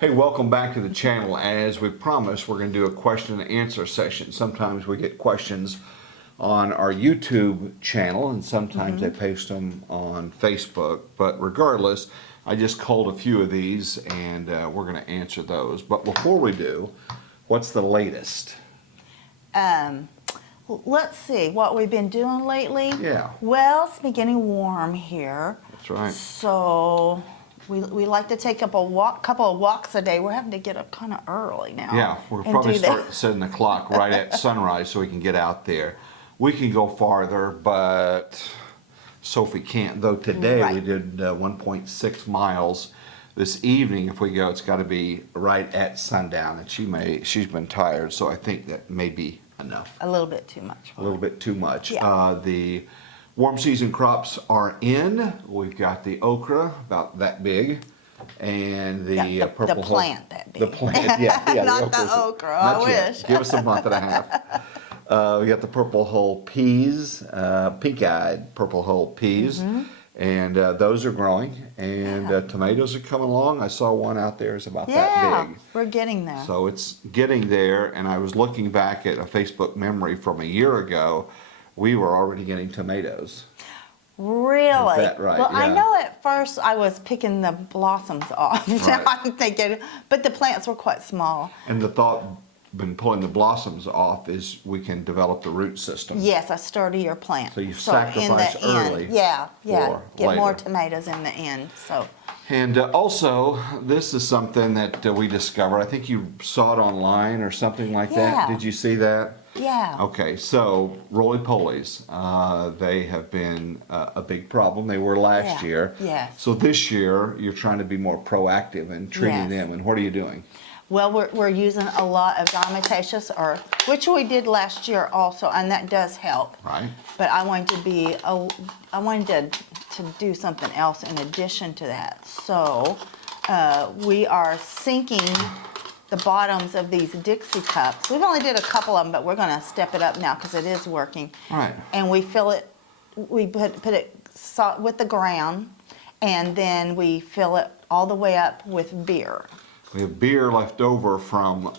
Hey, welcome back to the channel. As we promised, we're going to do a question and answer session. Sometimes we get questions on our YouTube channel, and sometimes they post them on Facebook. But regardless, I just culled a few of these, and we're going to answer those. But before we do, what's the latest? Let's see what we've been doing lately. Yeah. Well, it's been getting warm here. That's right. So we like to take up a couple of walks a day. We're having to get up kind of early now. Yeah, we'll probably start setting the clock right at sunrise so we can get out there. We can go farther, but Sophie can't. Though today we did 1.6 miles. This evening, if we go, it's got to be right at sundown, and she's been tired, so I think that may be enough. A little bit too much. A little bit too much. Yeah. The warm season crops are in. We've got the okra, about that big, and the purple the plant that big. The plant, yeah. Not the okra, Not I yet. wish. Give us a month and a half. We got the purple hull peas, pink-eyed purple hull peas, and those are growing. And tomatoes are coming along. I saw one out there is about that big. We're getting there. So it's getting there, and I was looking back at a Facebook memory from a year ago. We were already getting tomatoes. Really? Is that right? Well, Yeah. I know at first I was picking the blossoms off. Right. I'm thinking, but the plants were quite small. And the thought, when pulling the blossoms off, is we can develop the root system. Yes, a sturdier plant. So you sacrifice in the early end, yeah, for get more later. tomatoes in the end. So. And also, this is something that we discovered. I think you saw it online or something like that. Yeah. Did you see that? Yeah. Okay, so roly-polies, they have been a big problem. They were last year. Yes. So this year, you're trying to be more proactive in treating them. And what are you doing? Well, we're using a lot of diatomaceous earth, which we did last year also, and that does help. Right. But I wanted to do something else in addition to that. So we are sinking the bottoms of these Dixie cups. We've only did a couple of them, but we're going to step it up now because it is working. Right. And we fill it. We put it with the ground, and then we fill it all the way up with beer. We have beer left over from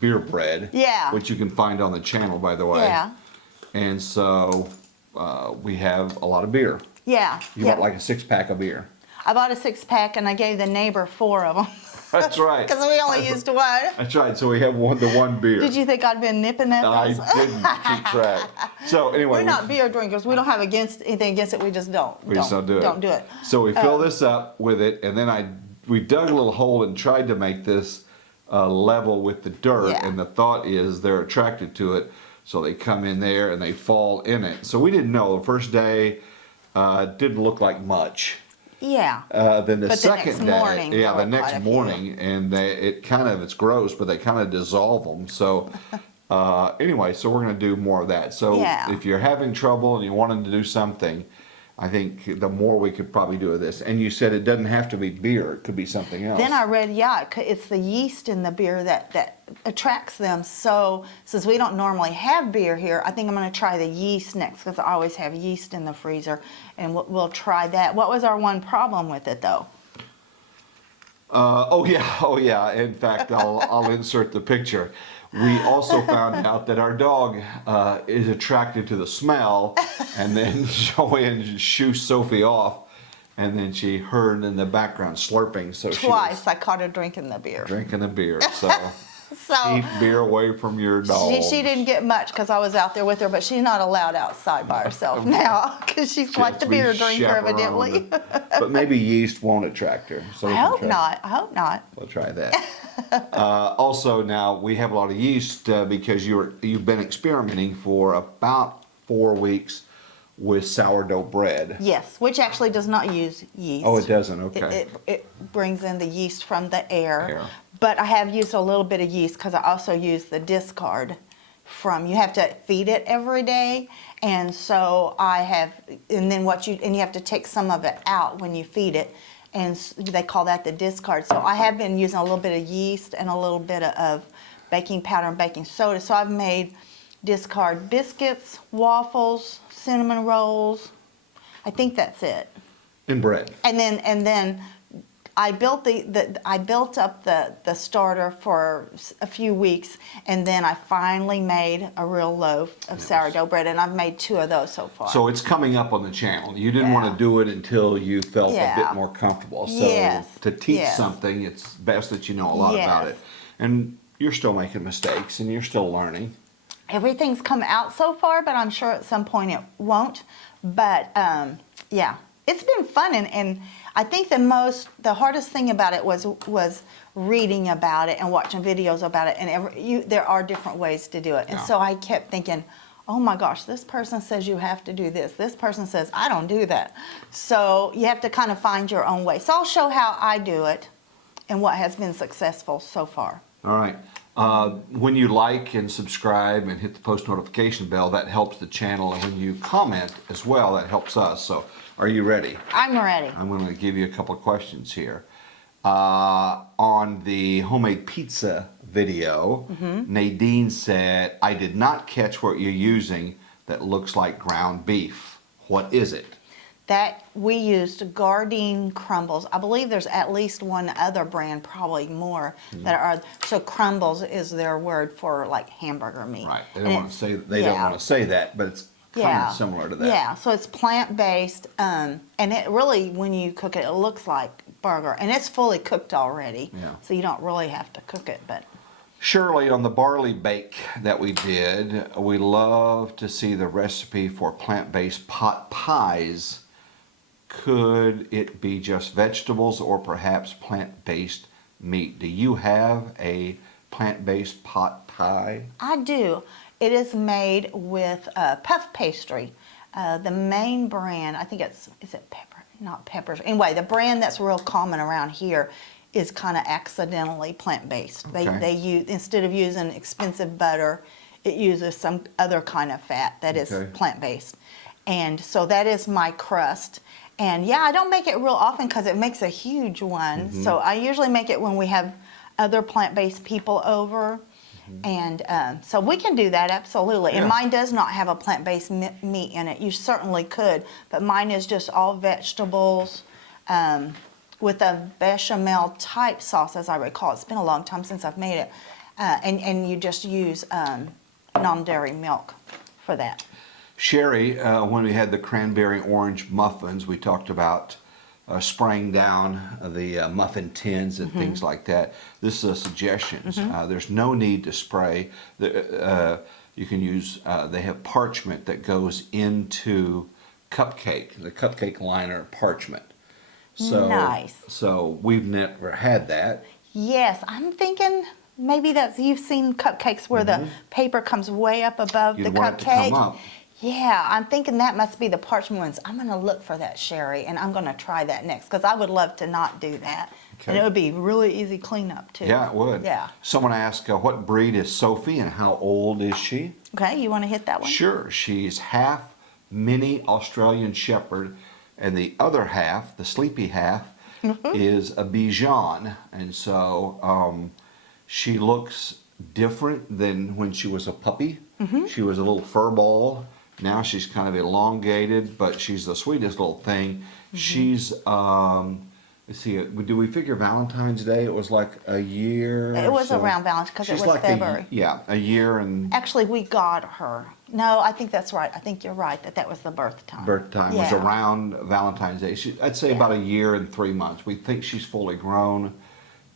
beer bread. Yeah. Which you can find on the channel, by the way. Yeah. And so we have a lot of beer. Yeah. You bought like a 6-pack of beer. I bought a 6-pack and I gave the neighbor 4 of them. That's right. Because we only used one. That's right. So we have the one beer. Did you think I'd been nipping at I those? didn't keep track. So anyway, We're not beer drinkers. We don't have anything against it. We just don't. We just don't do it. Don't do it. So we fill this up with it, and then we dug a little hole and tried to make this level with the dirt. Yeah. And the thought is they're attracted to it, so they come in there and they fall in it. So we didn't know. The first day didn't look like much. Yeah. Then the second day, morning, the next morning, and it's gross, but they kind of dissolve them. So anyway, so we're going to do more of that. So if you're having trouble and you're wanting to do something, I think the more we could probably do of this. And you said it doesn't have to be beer; it could be something else. Then I read, it's the yeast in the beer that attracts them. So since we don't normally have beer here, I think I'm going to try the yeast next because I always have yeast in the freezer, and we'll try that. What was our one problem with it though? Oh yeah. In fact, I'll insert the picture. We also found out that our dog is attracted to the smell, and then Joanne shooed Sophie off, and then she heard in the background slurping. So Twice I caught her drinking the beer. Drinking the beer. So So keep beer away from your dog. she didn't get much because I was out there with her, but she's not allowed outside by herself now because she's quite the beer drinker evidently. But maybe yeast won't attract her. So I hope not. We'll try that. Also, now we have a lot of yeast because you've been experimenting for about 4 weeks with sourdough bread. Yes, which actually does not use yeast. Oh, it doesn't. Okay. It brings in the yeast from the air. But I have used a little bit of yeast because I also use the discard from. You have to feed it every day, and so you have to take some of it out when you feed it. And they call that the discard. So I have been using a little bit of yeast and a little bit of baking powder and baking soda. So I've made discard biscuits, waffles, cinnamon rolls. I think that's it. And bread. And then I built I built up the starter for a few weeks, and then I finally made a real loaf of sourdough bread, and I've made 2 of those so far. So it's coming up on the channel. You didn't want to do it until you felt a bit more comfortable. So to teach something, it's best that you know a lot about it. And you're still making mistakes, and you're still learning. Everything's come out so far, but I'm sure at some point it won't. But yeah, it's been fun, and I think the hardest thing about it was reading about it and watching videos about it, and there are different ways to do it. And so I kept thinking, oh my gosh, this person says you have to do this. This person says I don't do that. So you have to kind of find your own way. So I'll show how I do it and what has been successful so far. All right. When you like and subscribe and hit the post notification bell, that helps the channel. And when you comment as well, that helps us. So are you ready? I'm ready. I'm going to give you a couple of questions here. On the homemade pizza video, Nadine said, I did not catch what you're using that looks like ground beef. What is it? That we used Gardein crumbles. I believe there's at least one other brand, probably more, that are, so crumbles is their word for like hamburger meat. Right. They don't want to say that, but it's kind of similar to that. Yeah, so it's plant-based, and it really, when you cook it, it looks like burger, and it's fully cooked already, so you don't really have to cook it. But Shirley, on the barley bake that we did, we love to see the recipe for plant-based pot pies. Could it be just vegetables or perhaps plant-based meat? Do you have a plant-based pot pie? I do. It is made with puff pastry. The main brand, I think is it pepper? Not peppers. Anyway, the brand that's real common around here is kind of accidentally plant-based. They use, instead of using expensive butter, it uses some other kind of fat that is plant-based. And so that is my crust. And yeah, I don't make it real often because it makes a huge one. So I usually make it when we have other plant-based people over. And so we can do that, absolutely. And mine does not have a plant-based meat in it. You certainly could, but mine is just all vegetables with a bechamel type sauce, as I recall. It's been a long time since I've made it. And you just use non-dairy milk for that. Sherry, when we had the cranberry orange muffins, we talked about spraying down the muffin tins and things like that. This is a suggestion. There's no need to spray. You can use, they have parchment that goes into cupcake, the cupcake liner parchment. So, nice. So we've never had that. Yes, I'm thinking maybe that's, you've seen cupcakes where the paper comes way up above the You'd want cupcake. it to come up. Yeah, I'm thinking that must be the parchment ones. I'm going to look for that, Sherry, and I'm going to try that next because I would love to not do that. And it would be really easy cleanup too. Yeah, it would. Yeah. Someone asked, what breed is Sophie and how old is she? Okay, you want to hit that one? Sure. She's half mini Australian Shepherd, and the other half, the sleepy half, is a Bichon. And so she looks different than when she was a puppy. She was a little fur ball. Now she's kind of elongated, but she's the sweetest little thing. She's, let's see, do we figure Valentine's Day? It was like a year. It was around Valentine's because it was like February. a year and. Actually, we got her. No, I think that's right. I think you're right that was the birth time. Birth time was around Valentine's Day. I'd say about a year and 3 months. We think she's fully grown.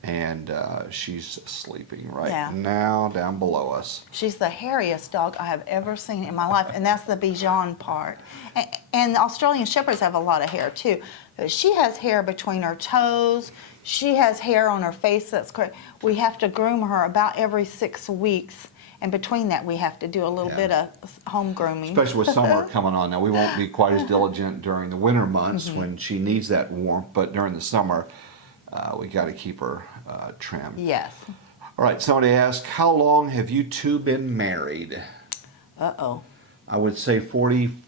And she's sleeping right now down below us. She's the hairiest dog I have ever seen in my life, and that's the Bichon part. And Australian Shepherds have a lot of hair too. But she has hair between her toes. She has hair on her face that's great. We have to groom her about every 6 weeks. And between that, we have to do a little bit of home grooming. Especially with summer coming on now. We won't be quite as diligent during the winter months when she needs that warmth, but during the summer, we got to keep her trimmed. Yes. All right, somebody asked, how long have you two been married? Uh-oh. I would say 45.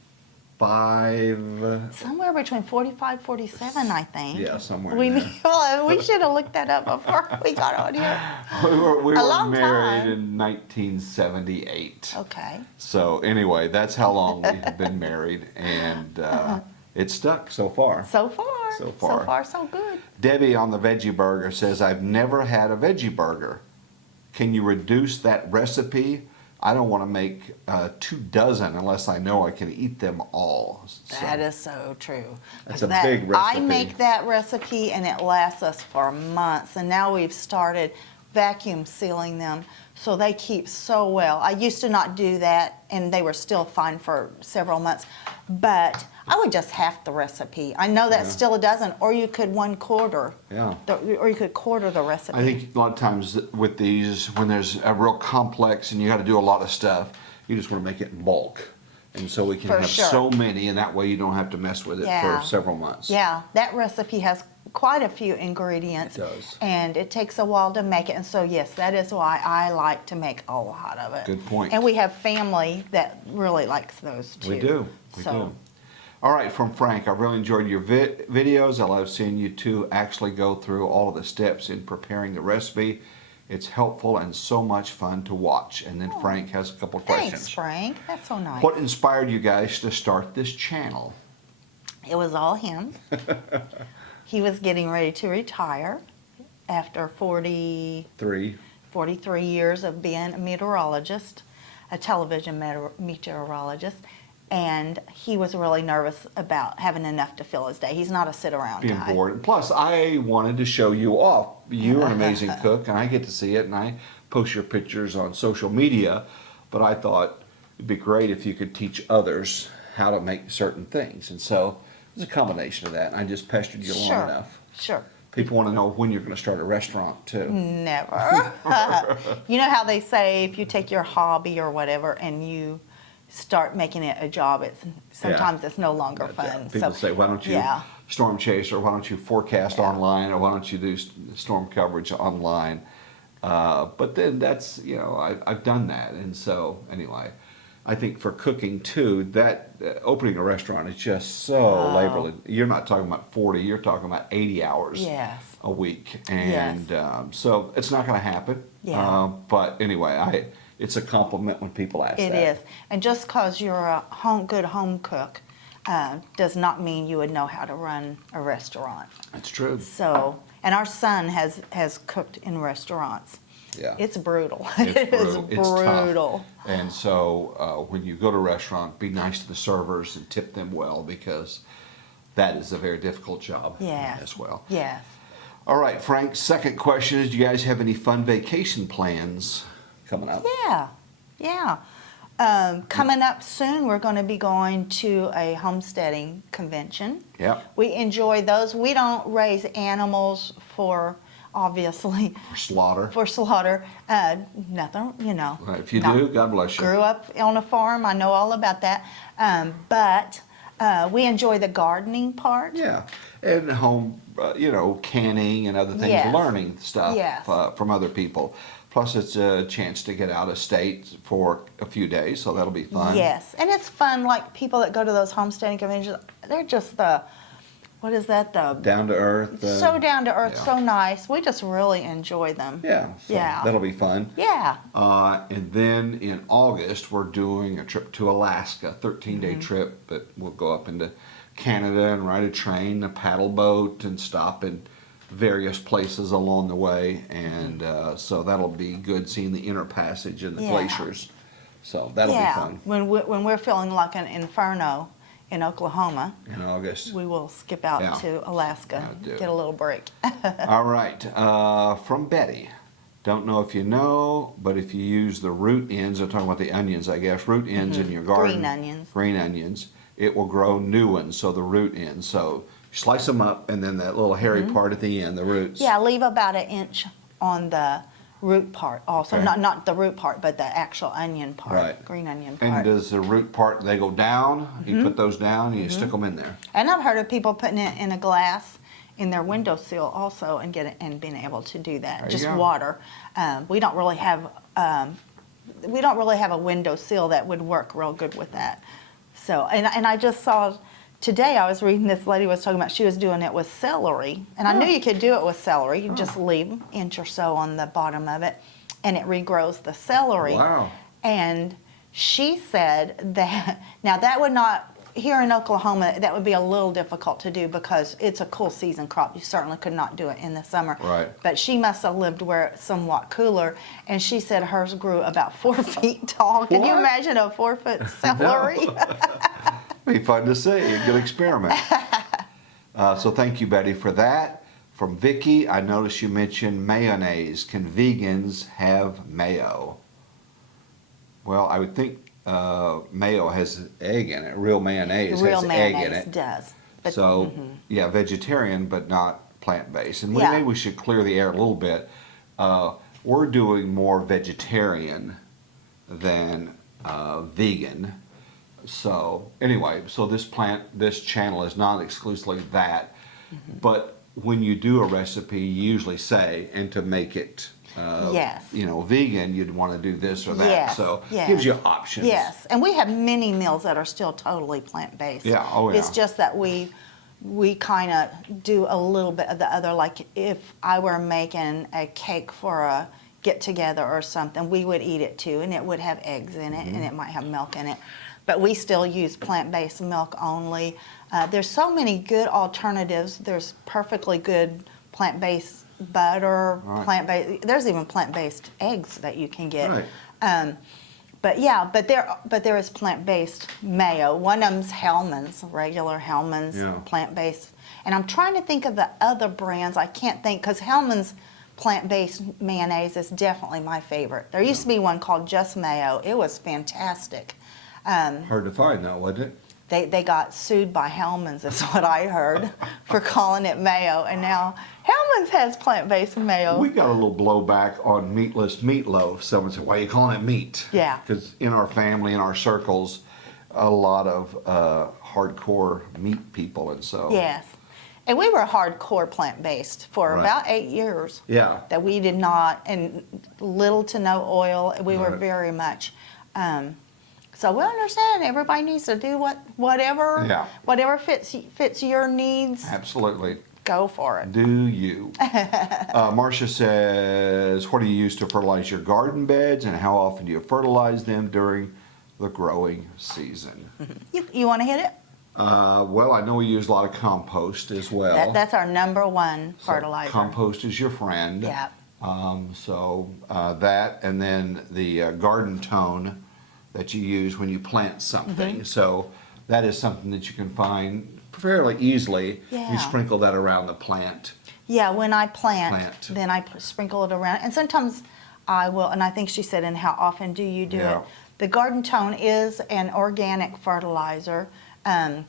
Somewhere between 45, 47, I think. Yeah, somewhere We in there. we should have looked that up before we got on here. We were long married time. in 1978. Okay. So anyway, that's how long we have been married, and it stuck so far. So far. So far. So far, so good. Debbie on the veggie burger says, I've never had a veggie burger. Can you reduce that recipe? I don't want to make 24 unless I know I can eat them all. So, That is so true. That's 'Cause a big recipe. I make that recipe and it lasts us for months. And now we've started vacuum sealing them so they keep so well. I used to not do that and they were still fine for several months. But I would just half the recipe. I know that's still a dozen, or you could 1/4. Yeah. Or you could quarter the recipe. I think a lot of times with these, when there's a real complex and you got to do a lot of stuff, you just want to make it in bulk. And so we can For have sure. so many, and that way you don't have to mess with it Yeah. for several months. Yeah, that recipe has quite a few ingredients. It does. And it takes a while to make it. And so, yes, that is why I like to make a lot of it. Good point. And we have family that really likes those too. We do. We So, do. All right, from Frank, I really enjoyed your videos. I love seeing you two actually go through all of the steps in preparing the recipe. It's helpful and so much fun to watch. And then Frank has a couple of questions. Thanks, Frank. That's so nice. What inspired you guys to start this channel? It was all him. He was getting ready to retire after 43 years of being a meteorologist, a television meteorologist. And he was really nervous about having enough to fill his day. He's not a sit-around Being guy. bored. Plus, I wanted to show you off. You're an amazing cook, and I get to see it, and I post your pictures on social media. But I thought it'd be great if you could teach others how to make certain things. And so it was a combination of that. And I just pestered you long enough. Sure. People want to know when you're going to start a restaurant, too. Never. You know how they say if you take your hobby or whatever and you start making it a job, sometimes it's no longer fun. People say, why don't you storm chase, or why don't you forecast online, or why don't you do storm coverage online? But then that's, I've done that. And so anyway, I think for cooking too, that opening a restaurant is just so labor. You're not talking about 40, you're talking about 80 hours a week. And so it's not going to happen. Yeah. But anyway, it's a compliment when people ask that. It is. And just because you're a good home cook does not mean you would know how to run a restaurant. That's true. So, and our son has cooked in restaurants. Yeah. It's brutal. It's brutal. It's It's brutal. tough. And so when you go to a restaurant, be nice to the servers and tip them well, because that is a very difficult job as well. Yes. All right, Frank, second question is, do you guys have any fun vacation plans coming up? Yeah. Coming up soon, we're going to be going to a homesteading convention. Yeah. We enjoy those. We don't raise animals obviously, For slaughter. nothing, If you do, God bless you. Grew up on a farm. I know all about that. But we enjoy the gardening part. Yeah. And home, canning and other things, learning stuff from other people. Plus, it's a chance to get out of state for a few days, so that'll be fun. Yes, and it's fun. Like people that go to those homesteading conventions, they're just what is that? Down to earth. So down to earth, so nice. We just really enjoy them. Yeah. So that'll be fun. Yeah. And then in August, we're doing a trip to Alaska, 13-day trip, but we'll go up into Canada and ride a train, a paddle boat, and stop in various places along the way. And so that'll be good, seeing the Inner Passage and the glaciers. So that'll be fun. When we're feeling like an inferno in Oklahoma, in August, we will skip out to Alaska, get a little break. All right, from Betty. Don't know if you know, but if you use the root ends, I'm talking about the onions, I guess, root ends in your garden. Green onions. It will grow new ones, so the root ends. So slice them up, and then that little hairy part at the end, the roots. Yeah, leave about 1 inch on the root part also. Okay. Not the root part, but the actual onion part, Right. green onion part. And does the root part, they go down? You put those down, and you stick them in there. And I've heard of people putting it in a glass in their windowsill also and being able to do that. There you Just go. water. We don't really have a windowsill that would work real good with that. So, and I just saw today, I was reading, this lady was talking about she was doing it with celery. And I knew you could do it with celery. You just leave an inch or so on the bottom of it, and it regrows the celery. Wow. And she said that, now that would not here in Oklahoma, that would be a little difficult to do because it's a cool season crop. You certainly could not do it in the summer. Right. But she must have lived where it's somewhat cooler, and she said hers grew about 4 feet tall. Can you What? imagine a 4-foot celery? Be fun to see. A good experiment. So thank you, Betty, for that. From Vicky, I noticed you mentioned mayonnaise. Can vegans have mayo? Well, I would think mayo has egg in it. Real mayonnaise Real has egg in mayonnaise it. does. But, So, yeah, vegetarian, but not plant-based. And Yeah. maybe we should clear the air a little bit. We're doing more vegetarian than vegan. So, anyway, so this channel is not exclusively that. But when you do a recipe, you usually say, and to make it Yes. vegan, you'd want to do this or that. Yes, So it yes. gives you options. Yes, and we have many meals that are still totally plant-based. Yeah, oh yeah. It's just that we kind of do a little bit of the other, like if I were making a cake for a get-together or something, we would eat it too, and it would have eggs in it, and it might have milk in it. But we still use plant-based milk only. There's so many good alternatives. There's perfectly good plant-based butter, Right. plant-based. There's even plant-based eggs that you can get. Right. But there is plant-based mayo. One of them's Hellman's, regular Hellman's, Yeah. plant-based. And I'm trying to think of the other brands. I can't think, because Hellman's plant-based mayonnaise is definitely my favorite. There used to be one called Just Mayo. It was fantastic. Hard to find though, wasn't it? They got sued by Hellman's, is what I heard, for calling it mayo. And now Hellman's has plant-based mayo. We got a little blowback on meatless meatloaf. Someone said, "Why are you calling it meat?" Yeah. Because in our family, in our circles, a lot of hardcore meat people, and so Yes. And we were hardcore plant-based for Right. about 8 years. Yeah. That we did not, and little to no oil. We were Right. very much. So we understand everybody needs to do whatever Yeah. whatever fits your needs. Absolutely. Go for it. Do you? Marcia says, "What do you use to fertilize your garden beds, and how often do you fertilize them during the growing season?" You want to hit it? Well, I know we use a lot of compost as well. That's our number one So fertilizer. compost is your friend. Yeah. That, and then the garden tone that you use when you plant something. Mm-hmm. So that is something that you can find fairly easily. Yeah. You sprinkle that around the plant. Yeah, when I plant. Plant. Then I sprinkle it around. And sometimes I will, and I think she said, and how often do you do Yeah. it? The garden tone is an organic fertilizer. And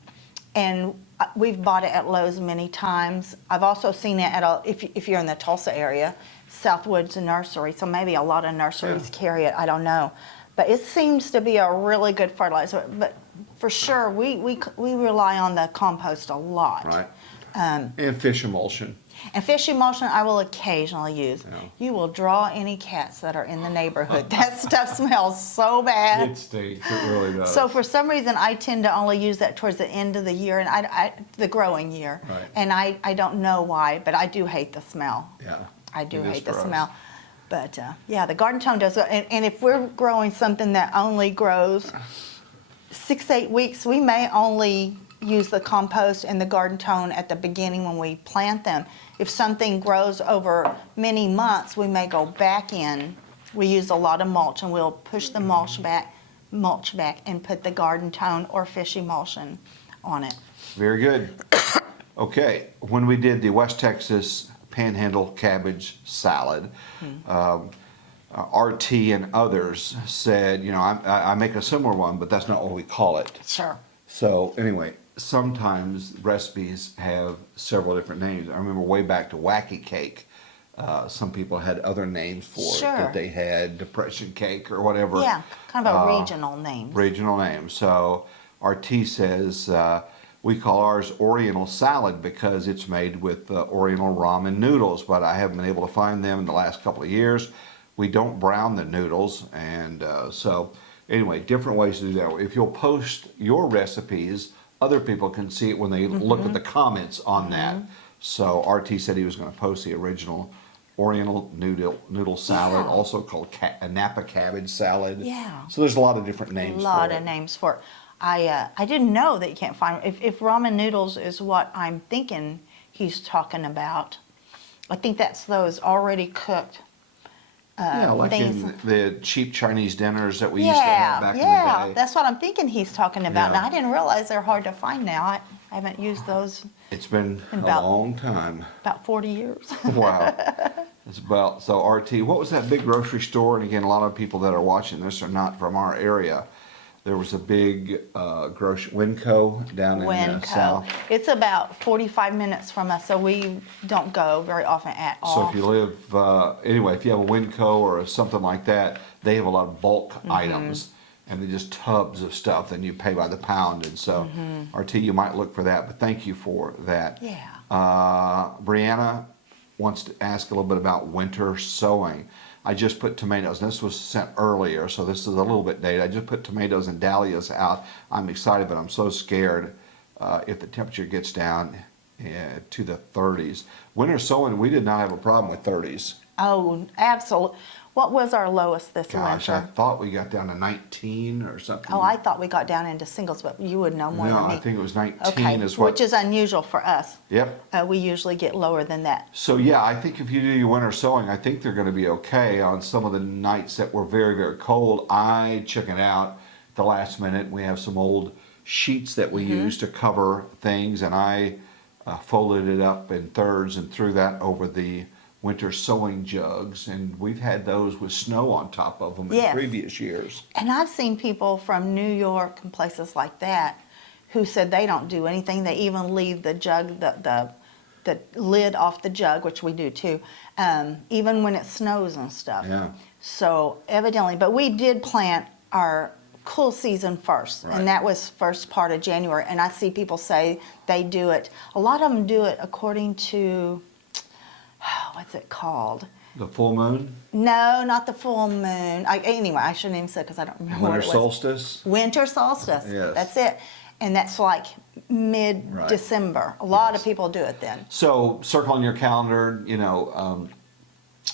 we've bought it at Lowe's many times. I've also seen it at if you're in the Tulsa area, Southwoods Nursery. So maybe a lot of nurseries carry it. I don't know, but it seems to be a really good fertilizer. But for sure, we rely on the compost a lot. Right. And fish emulsion. And fish emulsion I will occasionally use. Yeah. You will draw any cats that are in the neighborhood. That stuff smells so bad. It stinks. It really does. So for some reason, I tend to only use that towards the end of the year, and the growing year. Right. And I don't know why, but I do hate the smell. Yeah. I do It is hate the for us. smell. But yeah, the garden tone does. And if we're growing something that only grows 6-8 weeks, we may only use the compost and the garden tone at the beginning when we plant them. If something grows over many months, we may go back in. We use a lot of mulch, and we'll push the mulch back, and put the garden tone or fish emulsion on it. Very good. Okay, when we did the West Texas Panhandle cabbage salad, RT and others said, I make a similar one, but that's not what we call it. Sure. So anyway, sometimes recipes have several different names. I remember way back to Wacky Cake. Some people had other names for it, Sure. that they had depression cake or whatever. Yeah, kind of a regional name. Regional name. So RT says, we call ours Oriental salad because it's made with Oriental ramen noodles, but I haven't been able to find them in the last couple of years. We don't brown the noodles, and so anyway, different ways to do that. If you'll post your recipes, other people can see it when they look at the comments on that. So RT said he was going to post the original Oriental noodle salad, Yeah. also called a Napa cabbage salad. Yeah. So there's a lot of different names A lot for of it. names for it. I didn't know that you can't find, if ramen noodles is what I'm thinking he's talking about, I think that's those already cooked Yeah, like things. in the cheap Chinese dinners that we used to have back in the day. That's what I'm thinking he's talking about. Yeah. Now, I didn't realize they're hard to find now. I haven't used those It's been in a about- long time. about 40 years. Wow. It's about, so RT, what was that big grocery store? And again, a lot of people that are watching this are not from our area. There was a big grocery, Winco down in the Winco. south. It's about 45 minutes from us, so we don't go very often at all. So if you live, anyway, if you have a Winco or something like that, they have a lot of bulk items. And they're just tubs of stuff, and you pay by the pound. And so, RT, you might look for that, but thank you for that. Yeah. Brianna wants to ask a little bit about winter sowing. I just put tomatoes, and this was sent earlier, so this is a little bit dated. I just put tomatoes and dahlias out. I'm excited, but I'm so scared if the temperature gets down to the 30s. Winter sowing, we did not have a problem with 30s. Oh, absolutely. What was our lowest this Gosh, I winter? thought we got down to 19 or something. Oh, I thought we got down into singles, but you would know more No, than me. I think it was 19 Okay, is what. which is unusual for us. Yep. We usually get lower than that. So yeah, I think if you do your winter sowing, I think they're going to be okay on some of the nights that were very, very cold. I chickened out at the last minute. We have some old sheets that we use to cover things, and I folded it up in thirds and threw that over the winter sowing jugs, and we've had those with snow on top of them in Yes. previous years. And I've seen people from New York and places like that who said they don't do anything. They even leave the jug, the lid off the jug, which we do too, even when it snows and stuff. Yeah. So evidently, but we did plant our cool season first, Right. and that was first part of January. And I see people say they do it. A lot of them do it according to, what's it called? The full moon, No, not the full moon. Anyway, I shouldn't even say because I don't remember what winter it was. solstice. Winter solstice. Yes. That's it. And that's like mid-December. A lot of people do it then. So circle on your calendar,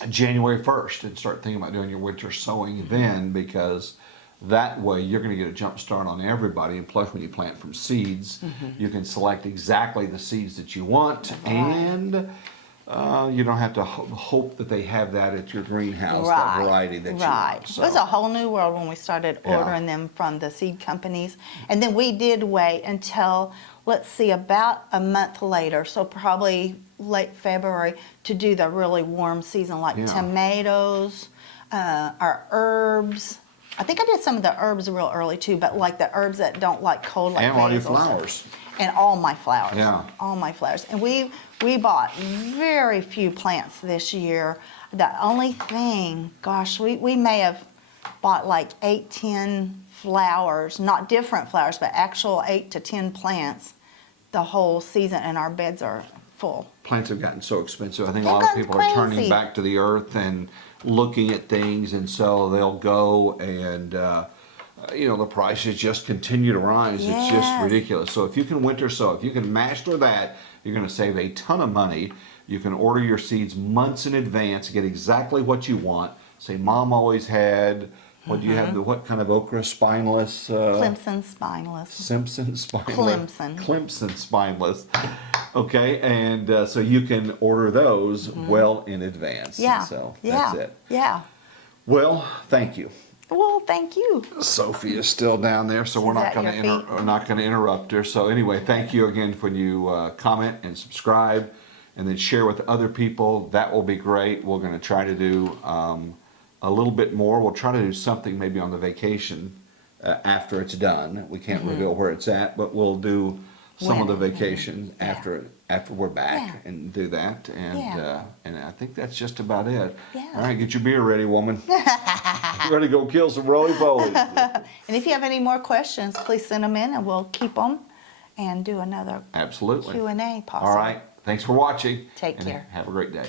January 1st, and start thinking about doing your winter sowing then, because that way you're going to get a jump start on everybody. And plus, when you plant from seeds, you can select exactly the seeds that you want, and you don't have to hope that they have that at your greenhouse, that variety that you want. So. It was a whole new world when we started ordering them from the seed companies. And then we did wait until, let's see, about a month later, so probably late February, to do the really warm season, like tomatoes, our herbs. I think I did some of the herbs real early too, but like the herbs that don't like cold, like And all your basil. flowers. And all my flowers. Yeah. All my flowers. And we bought very few plants this year. The only thing, gosh, we may have bought like 8, 10 flowers, not different flowers, but actual 8 to 10 plants the whole season, and our beds are full. Plants have gotten so expensive. I think a They've lot of gotten people are turning crazy. back to the earth and looking at things, and so they'll go and the prices just continue to rise. It's just Yes. ridiculous. So if you can winter sow, if you can master that, you're going to save a ton of money. You can order your seeds months in advance, get exactly what you want. Say, Mom always had, what do you have? What kind of okra? Spineless? Clemson spineless. Simpson spineless. Clemson spineless. Okay, and so you can order those well in advance. Yeah. And so yeah. that's it. Yeah. Well, thank you. Well, thank you. Sophie is still down there, so we're She's not at going your to interrupt her. So anyway, thank you again for you comment and subscribe, and then share with other people. That will be great. We're going to try to do a little bit more. We'll try to do something maybe on the vacation after it's done. We can't reveal where it's at, but we'll do some of the vacation after we're back and do that. And I think that's just about it. Yeah. All right, get your beer ready, woman. We're ready to go kill some roly-polies. And if you have any more questions, please send them in, and we'll keep them and do another Absolutely. Q&A possibly. All right. Thanks for watching. Take and care. Have a great day.